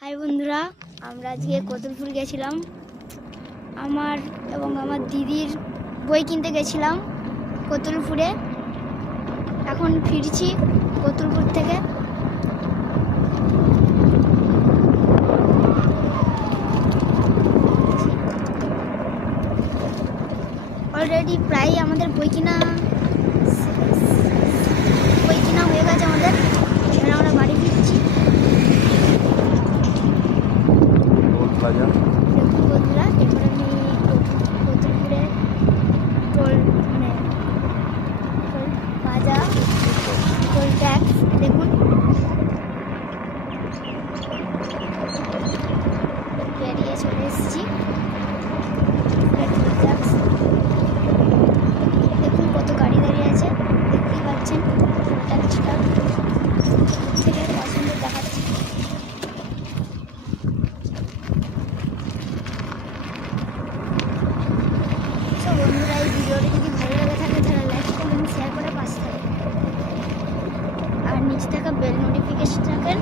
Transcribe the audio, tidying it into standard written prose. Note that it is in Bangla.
হাই বন্ধুরা, আমরা আজকে কতুলপুর গেছিলাম। আমার এবং আমার দিদির বই কিনতে গেছিলাম কতুলপুরে। এখন ফিরছি কতুলপুর থেকে। অলরেডি প্রায় আমাদের বই কিনা হয়ে গেছে আমাদের। এবার আমরা বাড়ি ফিরছি। দেখুন বন্ধুরা, এবার আমি কতুলপুরে টোল প্লাজা টোল ট্যাক্স দেখুন পেরিয়ে চলে এসেছি। টোল ট্যাক্স দেখুন কত গাড়ি দাঁড়িয়ে আছে, দেখতেই পাচ্ছেন। টোল ট্যাক্সটা থেকে পছন্দ দেখাচ্ছে। বন্ধুরা, এই ভিডিওটি যদি ভালো লেগে থাকে তাহলে লাইক কমেন্ট শেয়ার করে পাশে থাকবেন আর নিচে থাকা বেল নোটিফিকেশন থাকেন